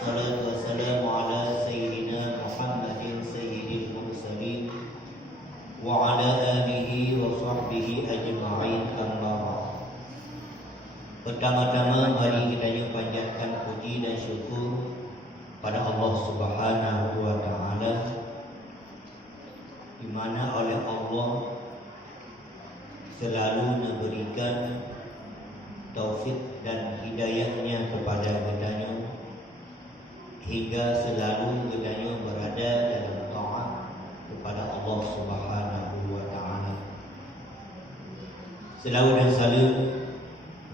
Salatu wassalamu ala sayyidina Muhammadin sayyidil mursalin wa ala alihi wa sahbihi ajma'in, amma ba'd. Pertama-tama mari kita panjatkan puji dan syukur pada Allah Subhanahu wa taala, di mana oleh Allah selalu memberikan taufik dan hidayahnya kepada kita, hingga selalu kita berada dalam taat kepada Allah Subhanahu wa taala. Selawat dan salam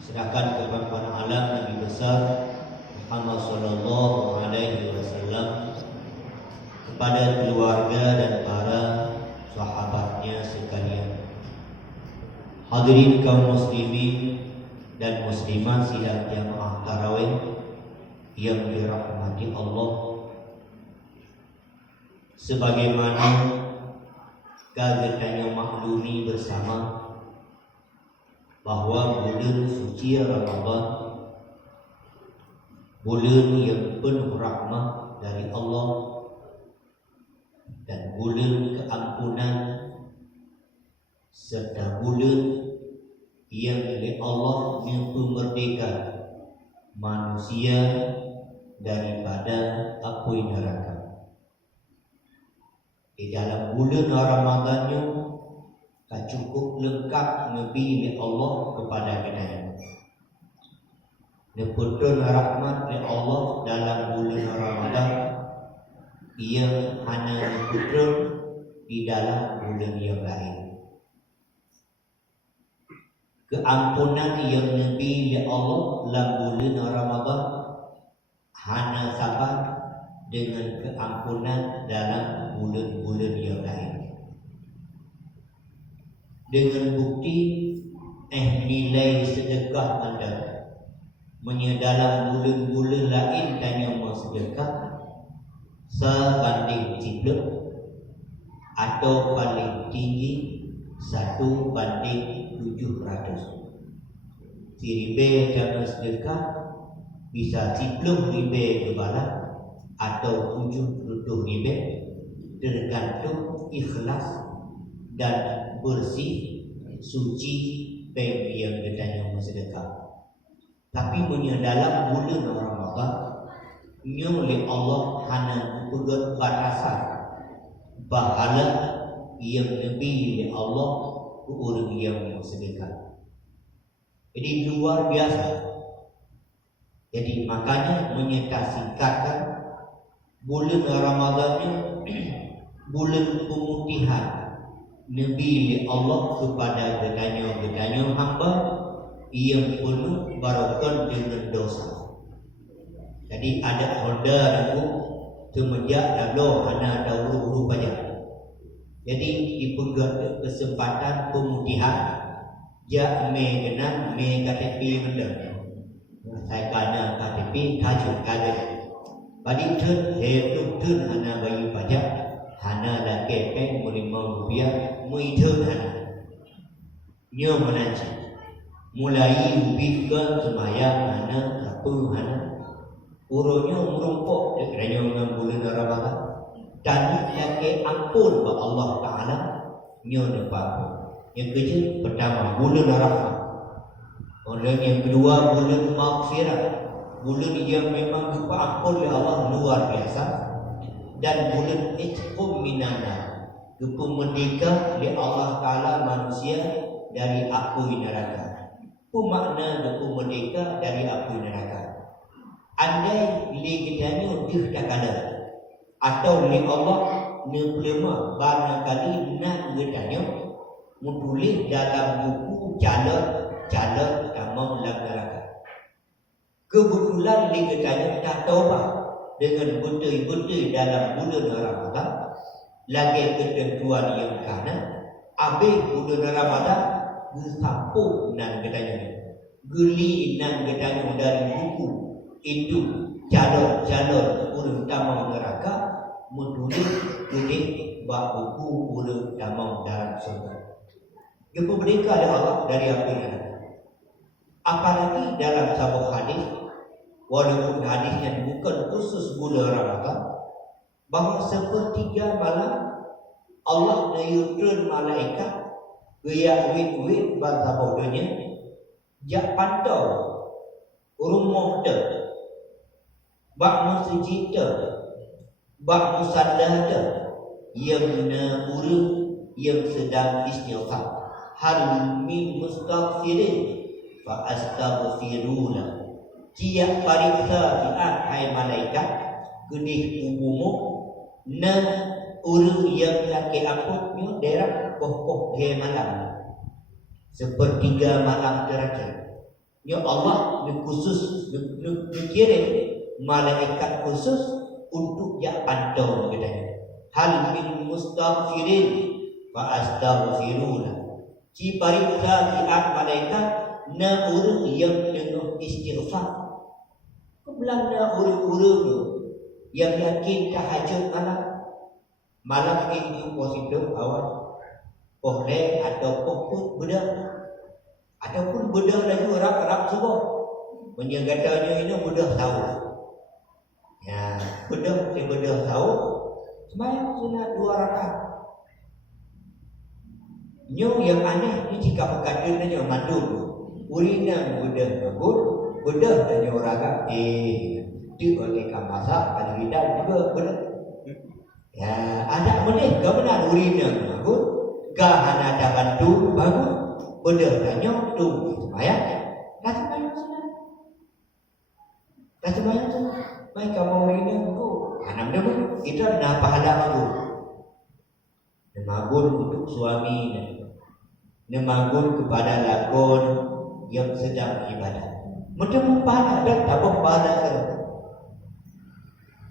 serahkan kepada alam Nabi besar Muhammad sallallahu alaihi wasallam, kepada keluarga dan para sahabatnya sekalian. Hadirin kaum muslimin dan muslimat sidang jamaah tarawih yang dirahmati Allah, sebagaimana kita maklumi bersama bahwa bulan suci Ramadan, bulan yang penuh rahmat dari Allah dan bulan keampunan, serta bulan yang oleh Allah memerdekakan manusia daripada api neraka. Di dalam bulan Ramadannya tak cukup lengkap Nabi Allah kepada kita. Neputun rahmat oleh Allah dalam bulan Ramadan, ia hanya neputun di dalam bulan yang lain. Keampunan yang Nabi oleh Allah dalam bulan Ramadan hanya sabar dengan keampunan dalam bulan-bulan yang lain. Dengan bukti nilai sedekah anda dalam bulan-bulan lain tanya mau sedekah sebanding cipluk atau paling tinggi 1:700. Si ribe dalam sedekah bisa cipluk ribe kebala atau 70 ribe, tergantung ikhlas dan bersih suci bagi yang ditanya sedekah. Tapi dalam bulan Ramadan oleh Allah hanya ugut batasan pahala yang lebih oleh Allah ke orang yang sedekah. Jadi luar biasa. Jadi makanya singkatkan bulan Ramadannya bulan pemutihan Nabi Allah kepada gedanya hamba yang penuh barakah dengan dosa. Jadi ada holda aku semenjak lalu hanya ada huruf saja. Jadi dipegang kesempatan pemutihan ya genang KTP benda. Saya kena KTP tajuk kaget. Bagi turn turn hanya bagi pajak hana lagi peng RM5 mui turn hana nyo menanci mulai lebih ke semayang hana apa hana urunya merumpuk kerana dengan bulan Ramadan dan lagi ampun kepada Allah Ta'ala nyo nampak. Yang kecil pertama bulan rahmat, orang yang kedua bulan maghfirah, bulan yang memang berupa ampun oleh Allah luar biasa, dan bulan itqum minana, merdeka oleh Allah Ta'ala manusia dari api neraka. Apa makna merdeka dari api neraka? Andai kita dikatakan atau oleh Allah nepelema barangkali nak bertanya menulis dalam buku calon tamam dalam neraka. Kebetulan dikatakan tak taubat dengan betul-betul dalam bulan Ramadan, lagi ketentuan yang kanan, habis bulan Ramadan bersampuk nan katanya, geli nan katanya dari buku itu calon bulan tamam neraka menulis buku bulan tamam dalam surga. Jumpa mereka ada Allah dari api neraka. Apalagi dalam sebuah hadis, walaupun hadisnya bukan khusus bulan Ramadan, bahawa sepertiga malam Allah menyutrun malaikat gaya wit-wit bahasa bodohnya jak pantau rumah dia, bak masjid dia, bak musallah dia, yang urang yang sedang istighfar. Hal min mustaghfirin fa astaghfiruna. Tiap pariksa diat hai malaikat gedih umumu na urang yang laki amputnya derap poh-poh he malam. Sepertiga malam terakhir. Ya Allah khusus kirim malaikat khusus untuk yang pantau katanya. Hal min mustaghfirin fa astaghfiruna. Ci pariksa diat malaikat na urang yang penuh istighfar. Belanda urang-urang yang yakin tahajud malam ini positif awal boleh atau pokok bedah ataupun bedah lagi orang semua menjagatanya ini bedah tahu ya bedah tahu sembahyang sunat 2 rakaat. Yang aneh ni jika berkata nanya mandul urina bedah bagus bedah tanya orang dia oleh kamasa pada lidah juga bedah. Ya, anak boleh ke benar urina bagus, ke anak ada bantu bagus, bedah tanya tu sembahyang. Dah sembahyang sana. Dah sembahyang sana. Baik kamu urina bagus. Anak dia pun kita dah pahala bagus. Nemagun untuk suami dan nemagun kepada lakon yang sedang ibadah. Macam pahala dan tak pahala.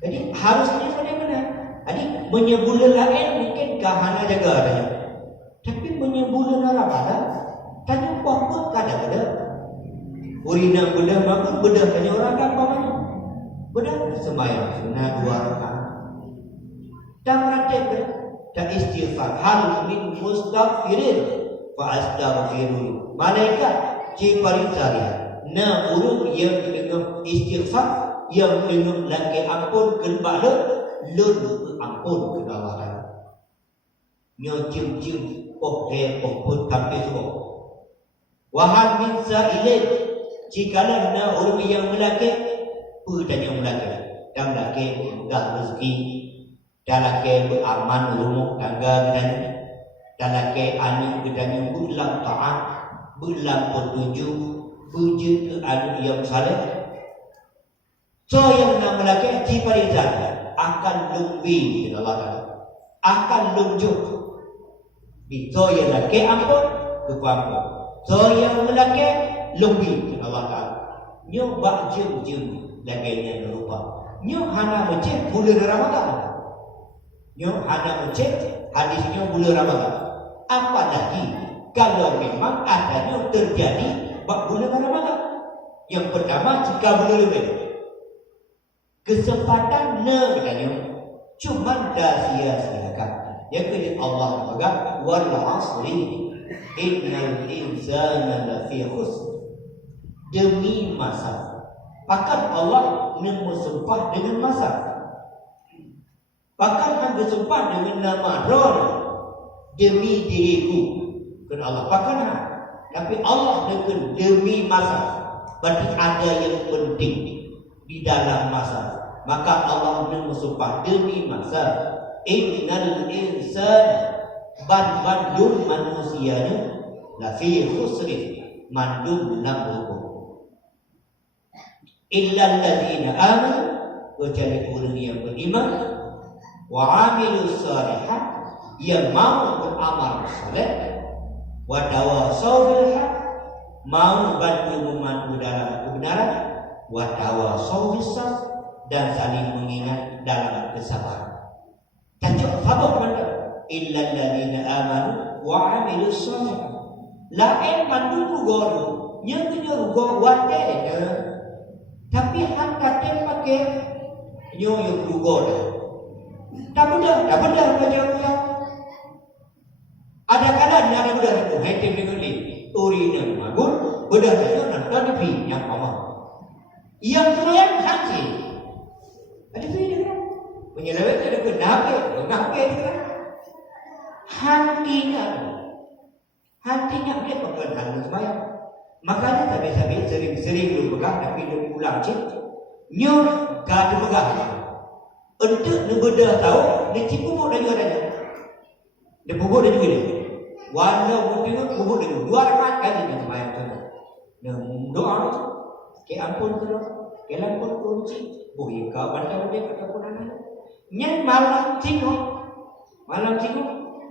Jadi harusnya benar-benar. Jadi menyebula lain mungkin kahana jaga tanya. Tapi menyebula Ramadan tanya apa kadang-kadang urina bedah bagus bedah tanya orang apa mana? Bedah sembahyang sunat 2 rakaat. Dan merantau dan istighfar hal min mustaghfirin fa astaghfirun. Malaikat ci pariksa na urang yang dengan istighfar yang dengan lagi ampun kerbala lun ampun ke Allah Taala. Nyo cium-cium poh pun tapi semua. Wahal min sa'ilin jikalau na orang yang melaki tanya melaki dan melaki mudah rezeki dan laki beraman rumah tangga dan laki anak gedanya berulang taat berulang petunjuk puji ke anak yang saleh. So yang nak melaki ciparizat akan lebih Allah Taala akan lunjuk di so yang laki ampun kepada so yang melaki lebih Allah Taala nyo bak jem lagi lupa nyo hana macam bulan Ramadan nyo hana macam hadisnya bulan Ramadan apalagi kalau memang adanya terjadi bak bulan Ramadan. Yang pertama jika bulan lebih kesempatan katanya cuma dah sia-siakan. Yang kedua Allah berkata wal 'asri innal insana lafi khusr. Demi masa bahkan Allah mensumpah dengan masa bahkan bersumpah dengan nama Ron demi diriku kan Allah bahkan tapi Allah dengan demi masa berarti ada yang penting di dalam masa. Maka Allah bersumpah demi masa. Innal insana bandum manusianya lafi khusrin mandum lamrukum illa alladziina amanu kecuali orang yang beriman wa amilus shalihat yang mau beramal saleh wa tawassaw bil haq mau bantu memandu dalam kebenaran wa tawassaw bis sabr dan saling mengingat dalam kesabaran. Tajuk sabar mana? Illal ladzina amanu wa amilus shalihat. Lain mandu guru, yang punya guru wate. Tapi hak kate pakai nyo yang guru. Tak benda macam tu. Ada kala ada benda itu hati menguli. Urina magun, benda itu nak tadi yang apa? Yang tu yang sanksi. Ada Menyeleweng ada ke nabi, nabi dia. Hantinya dia pegang hantu sembahyang. Makanya tapi sering lu pegang tapi dia pulang cik. Nyo gak pegang. Untuk nu bedah tahu, dia cipu dah juga dah. Dia bubuk dah juga dia. Walau mungkin bubuk dia 2 rakaat kali dia sembahyang sana. Nah, doa tu. Ke ampun tu. Ke ampun kunci. Boleh kau bantu dia ataupun anak. Nyan malam tengok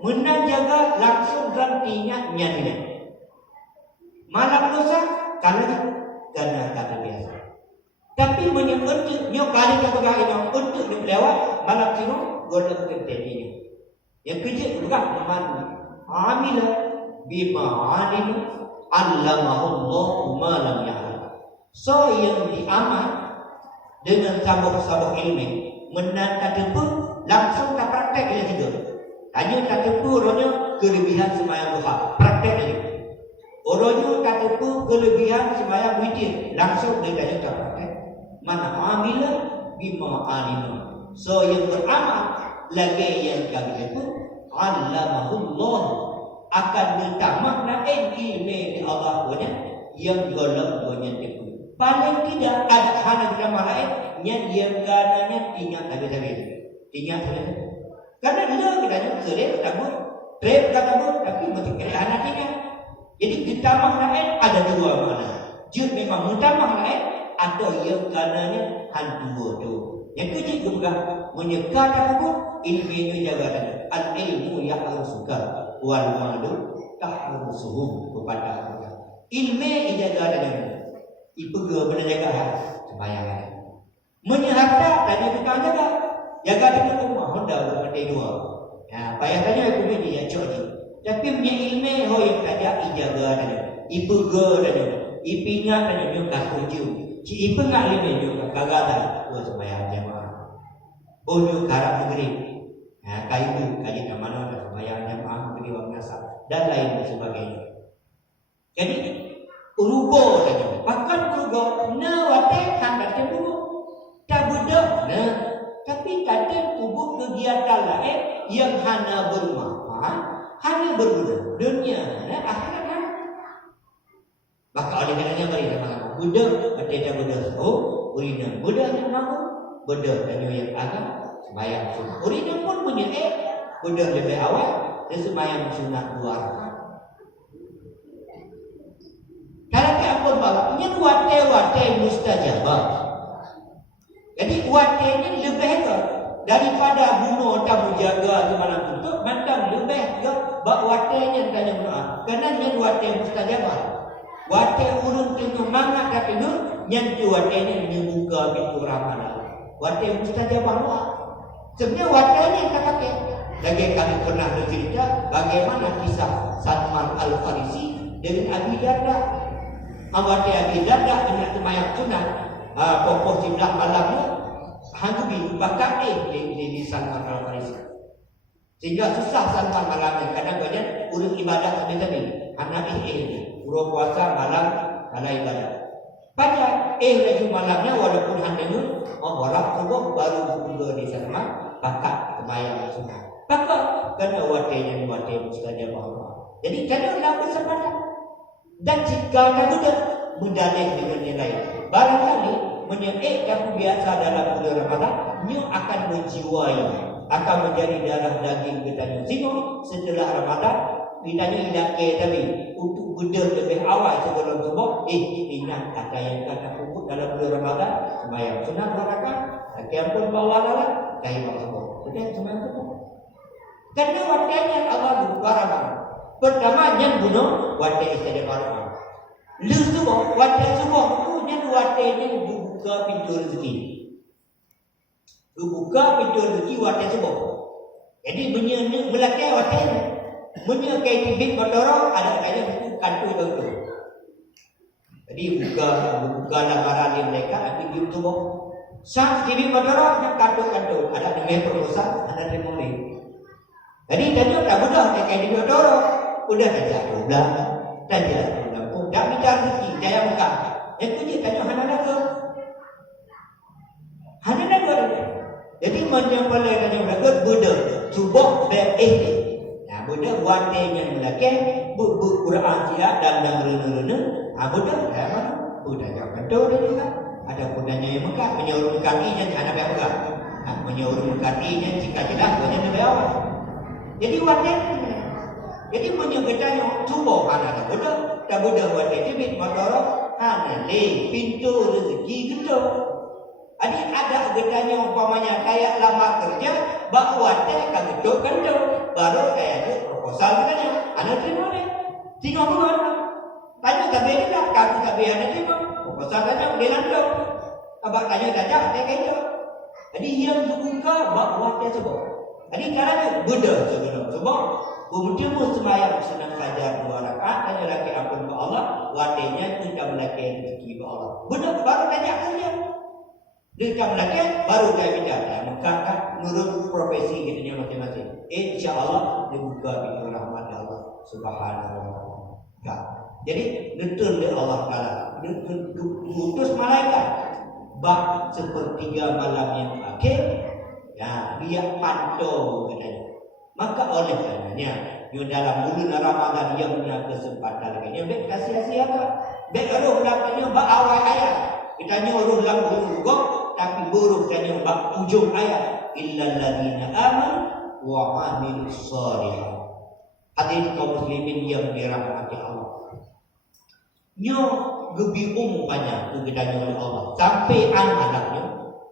menang jaga langsung gantinya nyanyi. Malam dosa karena kata biasa. Tapi menyebut nyo kali ke pegang untuk dilewat malam tengok golong terjadinya. Yang kerja juga mandi. Amila bima alim allamahullahu ma lam ya'lam. So yang diamal dengan sabuk-sabuk ilmu menang tempuh langsung tak praktek dia juga. Hanya tak tempuh orangnya kelebihan sembahyang duha, praktek lagi. Orangnya tak tempuh kelebihan sembahyang witir, langsung dia tak praktek. Mana amila bima alima. So yang beramal lagi yang kami itu allamahullah akan ditamakna ilmu di Allah punya yang golong punya tempuh. Paling tidak ada hana beramal lain yang gananya ingat ingat karena dia kita sering takut trip takut tapi mesti kena anak ingat. Jadi ditamah lain ada 2 makna. Jud memang mutamah lain atau yang gananya hantu tu. Yang kecil juga menyeka takut ilmu jaga dan al ilmu yang harus suka wal malu tahrusuhum kepada Allah. Ilmu jaga dan ipega berjaga sembahyang. Menyeharta tadi kita jaga dengan rumah Honda berbagai 2. Ya, payah tanya aku ni ya cok ni. Tapi punya ilmu ho yang ada ijaga dan ipega dan ipingat dan yo kakuju. Ci ipengak ilmu yo kagada dua sembahyang jemaah. Oh yo karap negeri. Ya, kayu ke mana ada sembahyang jemaah negeri wang nasab dan lain sebagainya. Jadi urugo dan bahkan urugo na wate hendak dulu tak budak na tapi kadang tubuh kegiatan lain yang hanya bermanfaat, hanya berguna dunia dan akhirat. Maka oleh karenanya beri nama budak ada budak oh urina budak yang mahu budak dan yang agak sembahyang sunat. Urina pun punya budak lebih awal dan sembahyang sunat 2 rakaat. Kalau kita pun bawa punya wate mustajabah. Jadi watenya lebih ke daripada bunuh tamu jaga di malam tutup mandang lebih ke bak watenya tanya doa. Kerana yang wate mustajabah. Wate urun tengah mangat kata tu yang tu watenya membuka pintu rahmat. Wate mustajabah doa. Sebenarnya watenya kita pakai. Lagi kami pernah bercerita bagaimana kisah Salman Al-Farisi dengan Abi Darda. Awate Abi Darda dengan sembahyang sunat. Pokok sebelah malamnya hanggi bakar di Salman Al-Farisi. Sehingga susah Salman malamnya. Kadang-kadang urut ibadah tadi anak urut puasa malam ibadah. Pada lagi malamnya walaupun hanya orang kubur baru buka di Salman bakar sembahyang sunat. Bakar kerana watenya mustajabah. Jadi kadang laku sepadan. Dan jika tak mendalih dengan nilai barangkali menyebut yang biasa dalam bulan Ramadan nyu akan menjiwai akan menjadi darah daging kita sehingga setelah Ramadan kita tidak tadi untuk benda lebih awal sebelum semua ingat kata yang kata kubur dalam bulan Ramadan sembahyang sunat 2 rakaat akan pun bawa lalat kain semua sudah sembahyang kubur karena waktunya Allah buka Ramadan pertama yang bunuh waktu istighfar lu semua, wadah semua punya wadahnya dibuka pintu rezeki. Dibuka pintu rezeki wadah semua. Jadi melakai wadahnya. Menyakai tibik motor ada kaya buku kantu itu. Jadi buka lamaran yang mereka nanti di semua. Sang tibik motor yang kantu ada dengan proposal ada temoni. Jadi tadi tak mudah kayak di motor udah jatuh dah. Tak bicara rezeki, jaya muka. Yang tu je tanya Hana ke. Jadi menyempelai dan berikut Buddha cuba berekti. Nah, Buddha watenya melakih Quran siap dan rena-rena. Buddha mana? Buddha yang betul dia kan. Ada Buddhanya yang Mekah menyuruh kakinya jangan apa Mekah. Menyuruh kakinya jika jelas punya lebih awal. Jadi watenya. Jadi menyebutnya cuba mana Buddha. Dan Buddha watenya bit motor. Le pintu rezeki gitu. Adik ada gedanya umpamanya kayak lama kerja, bawa teh kagetuk kendo, baru kayak proposal katanya, anak terima deh, tinggal bulan, tanya tak beda dah, kamu tak beda anak terima, proposal katanya dia landau, abang tanya saja teh kayak itu, jadi yang suka bawa teh sebab, jadi caranya Buddha sebab, Buddha semayang senang saja 2 rakaat, tanya lagi ampun ke Allah, watenya tidak melaki rezeki ke Allah, Buddha baru tanya saja. Dia lagi baru dia bicara mengangkat menurut profesi kita masing-masing. InsyaAllah dibuka pintu rahmat Allah Subhanahu wa Ta'ala. Jadi betul dia Allah Taala utus malaikat bak sepertiga malam yang akhir. Ya, dia pantau katanya. Maka oleh karenanya dalam bulan Ramadan yang punya kesempatan lagi, baik sia-siakan. Baik roh belakangnya bak awal ayat. Kita nyuruh dalam buruk, tapi buruk dan yang bak ujung ayat illal ladzina amanu wa amilus shalihat. Hadirin kaum muslimin yang dirahmati Allah. Nyo gebi banyak kegiatan oleh Allah sampai anaknya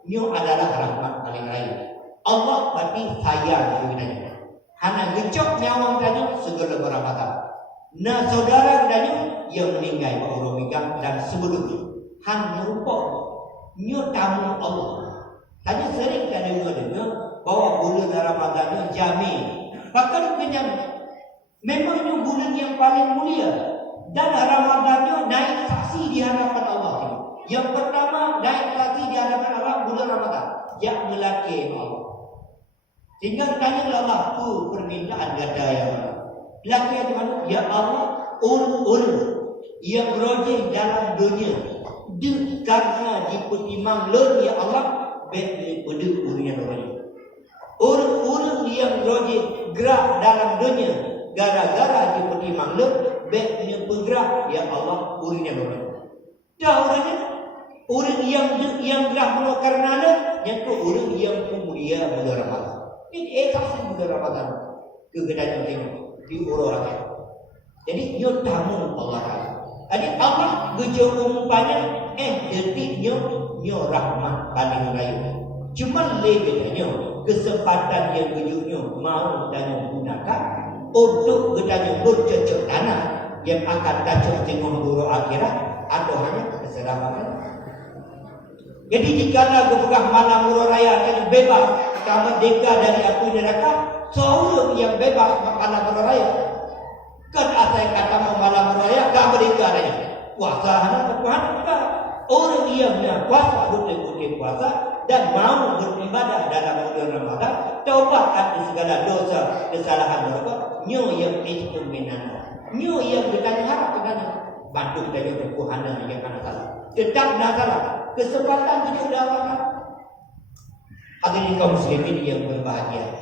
nyo adalah rahmat paling raya. Allah berarti sayang kegiatannya. Hana gecok nyawang tanya segala berapatan. Nah saudara tanya yang meninggal orang megang dan sebelumnya. Han merupakan nyo tamu Allah. Tadi sering kali dengar bahwa bulan Ramadan jamin. Bahkan kenyang. Memang nyo bulan yang paling mulia dan Ramadan naik saksi di hadapan Allah. Yang pertama naik saksi di hadapan Allah bulan Ramadan. Yang melaki Allah. Sehingga tanya Allah tu permintaan gada yang mana? Laki yang mana? Ya Allah, yang rojih dalam dunia. Karena dipertimang lor ya Allah baik pada orang yang orang yang rojih gerak dalam dunia gara-gara dipertimang lor baik bergerak ya Allah orang yang dah orang yang gerak mula karena lor yang tu orang yang mulia bulan Ramadan. Ini esas bulan Ramadan kegedahan tengok di orang rakyat. Jadi nyo tamu Allah Taala. Jadi Allah gejauh umpanya detiknya nyo rahmat paling raya. Cuma lebihnya kesempatan yang gejauhnya mau dan gunakan untuk gedanya bercocok tanah yang akan cocok dengan buruk akhirat atau hanya keselamatan. Jadi jika berpegang malam murah raya yang bebas merdeka dari api neraka, seorang yang bebas malam murah raya. Kan asal kata malam murah raya gak merdeka raya. Puasa anak Tuhan kita. Orang yang puasa betul-betul puasa dan mau beribadah dalam bulan Ramadan, taubat atas segala dosa kesalahan mereka, nyo yang istimewa, nyo yang bertanya harap katanya, bantu dari Tuhan yang akan salah. Tetap nak salah, kesempatan itu sudah apa? Hadirin kaum muslimin yang berbahagia.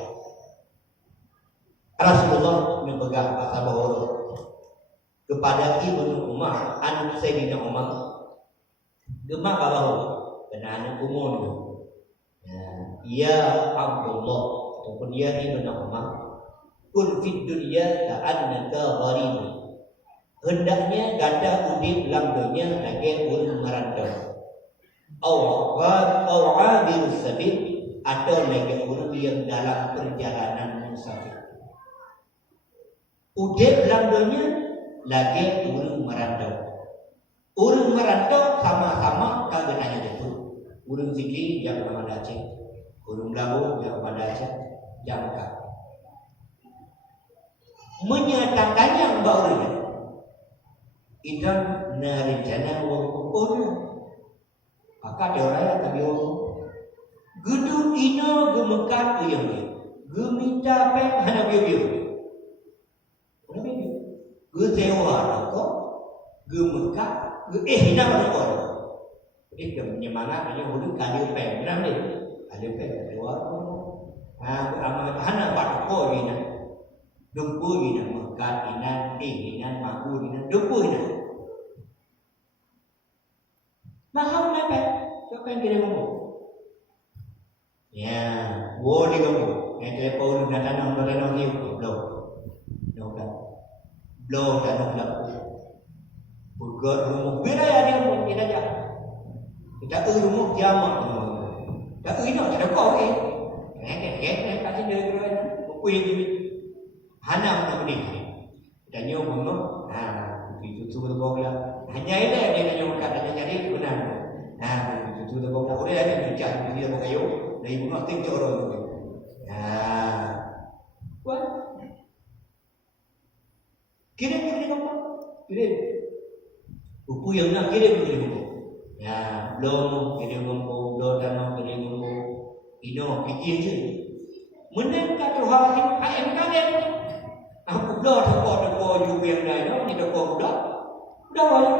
Rasulullah memegang bahasa bahwa kepada Ibnu Umar, anak Sayyidina Umar. Gemak bahawa anak umur ya Abdullah ataupun ya Ibnu Umar kun fid dunya ka'annaka gharib. Hendaknya gada udip dalam dunia lagi orang merantau. Aw abir sabil atau lagi orang yang dalam perjalanan musafir. Udip dalam dunia lagi orang merantau. Orang merantau sama-sama kagenanya itu. Orang Sigi yang kepada Aceh, orang Labu yang kepada Aceh, Jangka. Menyatakannya bahwa idan narijana wa qulu. Maka ada orang yang tadi orang gedu ina gemekat yang dia. Geminta pek hana biu-biu. Gesewa rokok, gemekat. Hina orang. Jadi menyemangat hanya hulu kali peng, benar ni. ada keluar. Amat hana buat apa ini? Dumpu ini, mekat ini, ini, mahu ini, dumpu ini. Mahal apa? Siapa yang kira kamu? Ya, boleh kamu. Yang kira kau nak tanam ni, belum. Belum tanam. Bukan rumah beraya dia pun kita aja. Kita rumah kiamat. Tak ini nak ada kau ni. Kat sini dia kira kuih ni. Hana nak beli. Dan nyo bungo, itu tu lah. Hanya ini dia nak nyo kat dia cari benar. Itu tu lah. Orang ada bincang dia bukan kayu. Dari bungo tinggal orang. What? Kirim apa? Kirim. Buku yang nak kirim buku. Ya, belum kirim buku, belum tanam kirim buku. Ino fikir je. Menang kata hari ayam kalian. Aku belum toko juga yang lain. Ni toko budak. Budak orang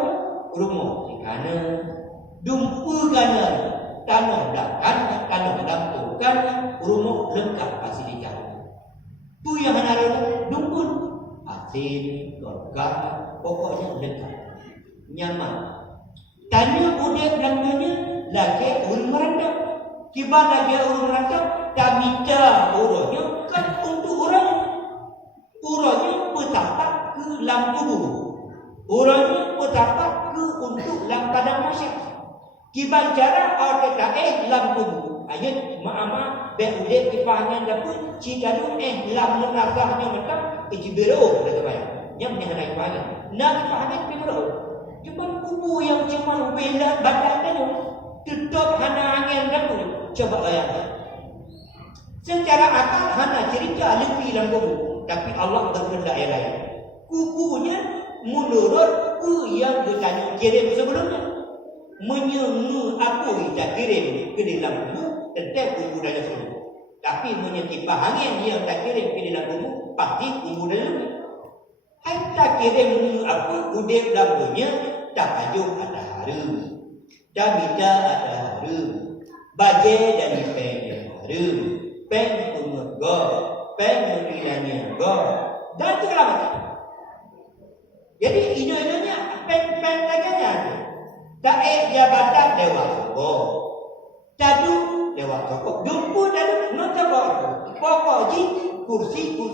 rumah di kanan. Dumpu kanan. Tanah belakang, tanah lampukan. Rumah lengkap fasilitas. Tu yang ada dumpun. Asin, lengkap. Pokoknya lengkap. Nyaman. Tanya udah belakangnya lagi urut merantau. Kibar lagi urut merantau, tak minta urutnya kan untuk orang. Urutnya bertapak ke lampu. Urutnya bertapak ke untuk padang masyarakat. Kibar cara orang kata lampu. Ayat ma'ama be'udek kipahangan dapur cita tu lam menazahnya mentang ijibero kata bayar. Yang menyenai kipahangan. Nak kipahangan pibero. Cuma kubu yang cuma bela badannya tutup hana angin dapur. Coba bayangkan. Secara akal hana cerita lebih dalam kubu, tapi Allah berkehendak yang lain. Kubunya menurut yang ditanya kirim sebelumnya. Menyengu apa kita kirim ke dalam kubu tentang kubu dalam sebelum. Tapi menyetipah angin yang tak kirim ke dalam kubu pasti kubu dalam. Hatta kirim apa udah dalamnya tak kajuk ada harum. Damida ada harum. Baje dan pen yang harum. Pen umur go. Pen menilainya go. Dan segala macam. Jadi ino-inonya pen lagi ada. Tak jabatan dewa toko. Tadu dewa toko. Dumpu dan nota bawa. Pokok kursi itu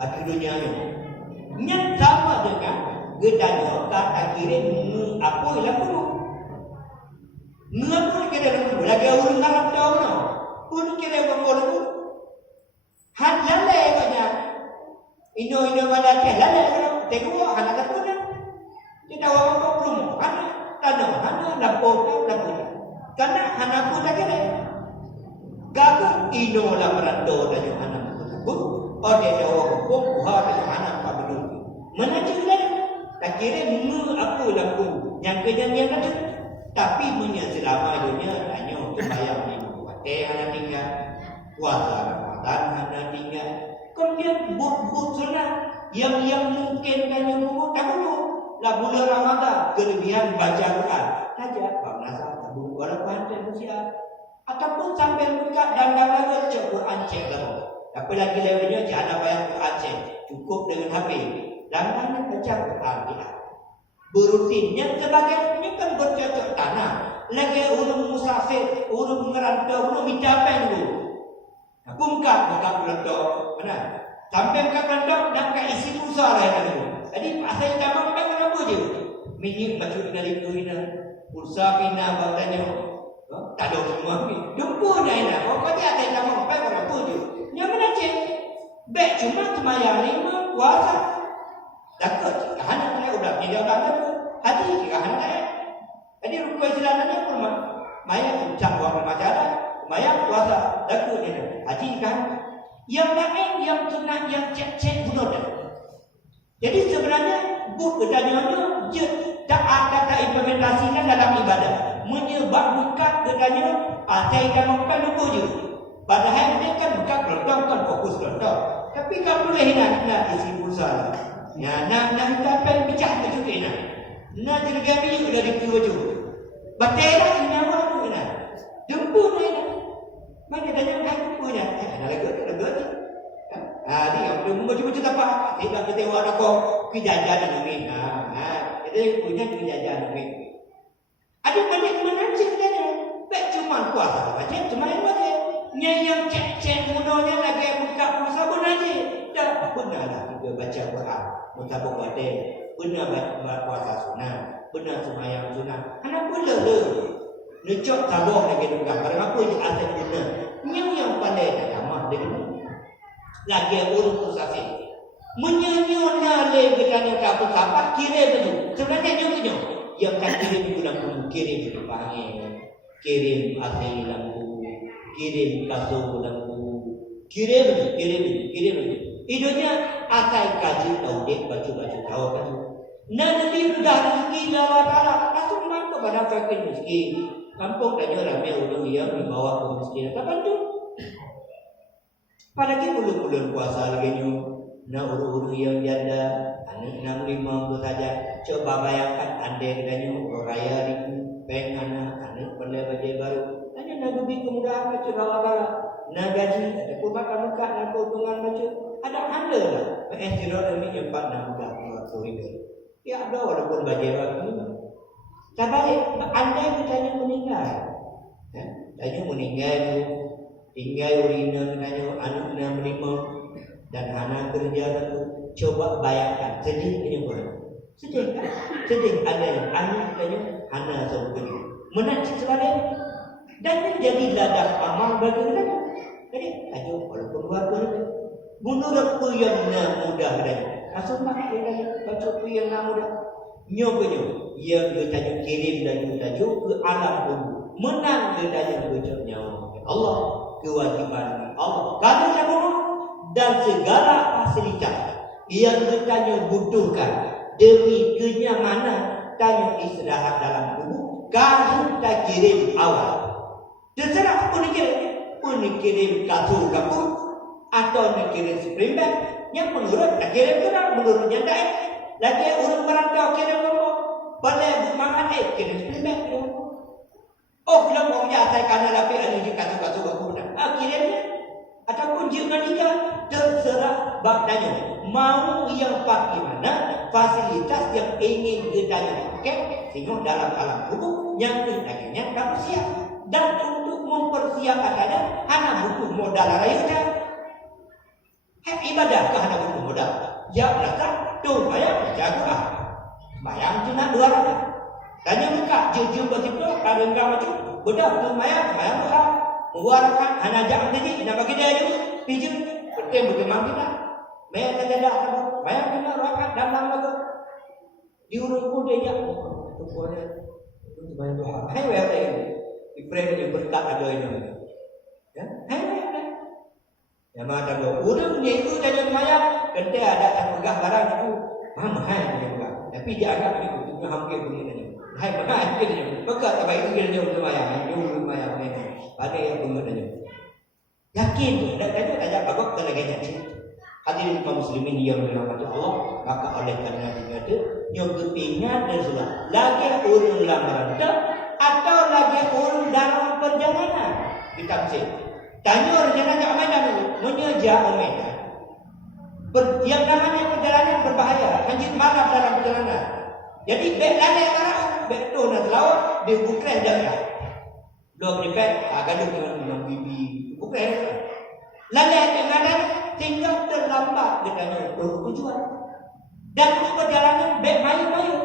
ada dunia ni. Yang sama dengan gedanya kata kirim apa yang perlu. Ngapa kira perlu? Lagi urung dalam tahun no. Pun kira perlu. Han lale banyak. Ino mana teh lale tengok anak apa ni. Kita orang perlu anak tanah lampu. Karena anak pun lagi ni. Gagal ino lah merantau dari anak tersebut. Dia jawab hukum dengan anak kabelum. Mana cerita dia? Tak kira apa lampu yang kenyang ada. Tapi selama dunia tanya bayar ni kuateh anak tinggal. Puasa Ramadan anak tinggal. Kemudian but sunat yang mungkin tanya buku tak perlu. Lah bulan Ramadan kelebihan baca Quran. Saja bangsa tabu orang pandai usia. Ataupun sampai buka dan dalam Quran cek dah. Tapi lagi lebihnya jangan bayar Quran cek. Cukup dengan HP. Dan hanya baca Quran kita. Berutinnya sebagai ini kan bercocok tanah. Lagi urung musafir, urung merantau, urung minta apa dulu. Aku buka merantau. Mana? Sampai buka merantau dan isi pulsa lah yang dulu. Jadi saya tambah bukan kenapa je. Minyak baju dari dunia. Pulsa pina badannya. Tak ada semua. Jumpa dah enak. Pokoknya ada yang tambah bukan kenapa je. Yang mana cik? Baik cuma semayang 5 puasa. Takut kahana kena udah ni dia udah hati kahana dah. Jadi rukun Islamnya kurma. Maya ucap orang masyarakat, maya puasa takut dia. Hati kahana. Yang lain yang sunat yang cek bunuh dah. Jadi sebenarnya buat kedanyaannya je tak ada implementasikan dalam ibadah. Menyebab bukan kedanya saya kan bukan lupa je. Padahal dia kan bukan kelontong kan fokus kelontong. Tapi kan boleh nak isi pulsa. Ya, nak kita pen pecah ke cuti nak. Nak jadi gabi sudah dikira baju. Baterai nyawa tu nak. Jemput ni nak. Mana tanya aku punya. Ada lagu tu. Dia macam-macam apa? Tidak kita orang kau kejajaran ni. Jadi punya kejajaran ni. Ada banyak mana ceritanya. Tak cuma puasa baca, cuma yang baca. Yang cek munanya lagi buka puasa pun aja. Tak benarlah kita baca Quran, mutabak baca. Benar baca puasa sunat, benar sembahyang sunat. Anak pula le. Necok tabah lagi juga. Karena apa je asal benar. Yang pandai tak amat dia ni. Lagi urus pusasi. Menyanyonya le bertanya ke apa sahabat kira betul. Sebenarnya nyonya. Yang tak kirim bulan pun kirim ke panggil. Kirim asal lampu. Kirim kasut lampu. Kirim. Hidupnya asal kaji tahu dek baca tahu kan. Nabi sudah rezeki Allah Taala. Asal mana kepada fakir miskin. Kampung tanya ramai orang yang membawa ke miskin. Kapan tu? Pada kita bulan puasa lagi ni. Nak urus-urus yang janda. Anak 65 saja. Coba bayangkan anda katanya raya ribu. Bank anak pandai baca baru. Hanya nak lebih kemudahan baca Allah Taala. Nak gaji ataupun makan muka nak keuntungan baca. Ada anda lah. Mengintirot demi empat nak muka keluar suri. Ya ada walaupun baca waktu. Tapi anda katanya meninggal. Tanya meninggal. Tinggal urina katanya anak 65 dan anak kerja tu. Coba bayangkan sedih ini pun. Sedih kan? Sedih ada yang anak katanya anak seorang menacik sebalik. Dan menjadi ladang amal bagi mereka. Jadi, ayo walaupun keluarga ni. Menurut ku yang mudah dan asal mak dia baca ku yang mudah. Nyonya yang bertanya kirim dan bertanya ke alam pun menang bertanya berjaya Allah kewajiban Allah. Karena siapa dan segala fasilitas yang bertanya butuhkan demi kenyamanan tanya istirahat dalam tubuh. Kamu tak kirim awal. Terserah pun dikirim kasut kapur atau dikirim spring bag. Yang menurut nak kirim kurang, menurut yang tak. Lagi urut merantau kirim apa? Boleh makan kirim spring bag. Oh, bila orang jatuh kerana lapik ada di kasut-kasut kapur dah. Kirimnya ataupun jangan dia terserah bakdanya. Mau yang pakai mana fasilitas yang ingin ditanya pakai sehingga dalam alam tubuh yang akhirnya tak bersiap. Dan untuk mempersiapkannya hanya butuh modal raya. Ibadah ke hanya butuh modal. Ya belakang tu bayang jaga. Bayang tu nak 200. Tanya buka jujur bersifat ada enggak macam bedah tu bayang buka. Mengeluarkan hanya jangan tadi nak bagi dia je. Pijak penting bagaimana kita. Bayang tak ada bayang kena rakat dalam lagu. Diurut pun dia jak. Tu boleh. Tu bayang Tuhan. Hai bayang tadi. Ibrahim yang berkat ada ini. Ya, ada. Yang mana ada orang dia itu jadi mayat, kena ada yang megah barang itu, mahal dia megah. Tapi dia agak itu hampir punya dia. Hai mahal dia. Maka tak baik dia untuk mayat, dia untuk mayat ini. Pada yang punya dia. Yakin ada bagus kalau gaya ni. Hadirin kaum muslimin yang dirahmati Allah, maka oleh kerana itu yang kepingan dan sudah lagi orang lamaran atau lagi orang dalam perjalanan kita mesti tanya rencana ke Medan dulu menyejak Medan yang namanya perjalanan berbahaya lanjut malam dalam perjalanan jadi bek lalai marah bek tu nak laut dia bukan jaga dua prepare gaduh dengan bibi bukan lalai dengan tinggal terlambat dengan tujuan dan perjalanan bek mayu-mayu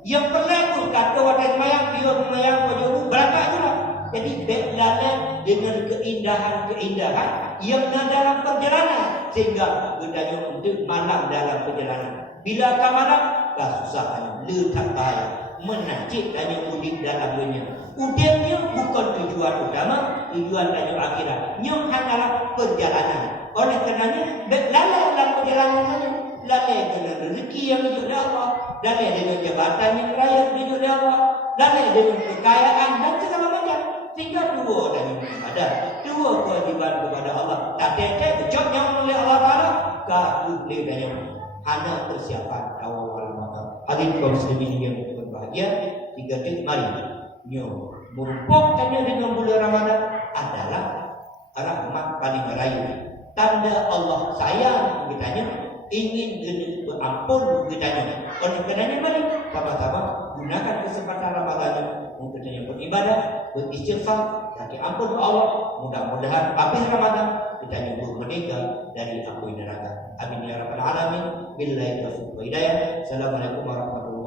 yang berlaku kata wadah mayang dia mayang wajah berangkat juga. Jadi berlalan dengan keindahan yang dalam perjalanan sehingga bertanya untuk malam dalam perjalanan. Bila ke malam kesusahan letak payah menajik tanya mudik dalam dunia. Udiknya bukan tujuan utama, tujuan tanya akhirat. Yang hanyalah perjalanan. Oleh karenanya berlalan dalam perjalanan saja. Lalai dengan rezeki yang ditunjuk oleh Allah, lalai dengan jabatan yang raya ditunjuk oleh Allah, lalai dengan kekayaan dan segala macam. Sehingga dua dan ada dua kewajiban kepada Allah. Tak ada becok yang oleh Allah Taala, boleh dan yang hanya persiapan awal Ramadan. Hadirin kaum muslimin yang berbahagia, 3 titik mari. Merupakannya dengan bulan Ramadan adalah rahmat paling rayu. Tanda Allah sayang kitanya, ingin berampun kitanya. Oleh kerana mari sama-sama gunakan kesempatan Ramadan untuk kita beribadah, beristighfar, dan diampun Allah. Mudah-mudahan habis Ramadan kita nyuruh merdeka dari api neraka. Amin ya rabbal alamin. Billahi taufiq wa hidayah. Assalamualaikum warahmatullahi wabarakatuh.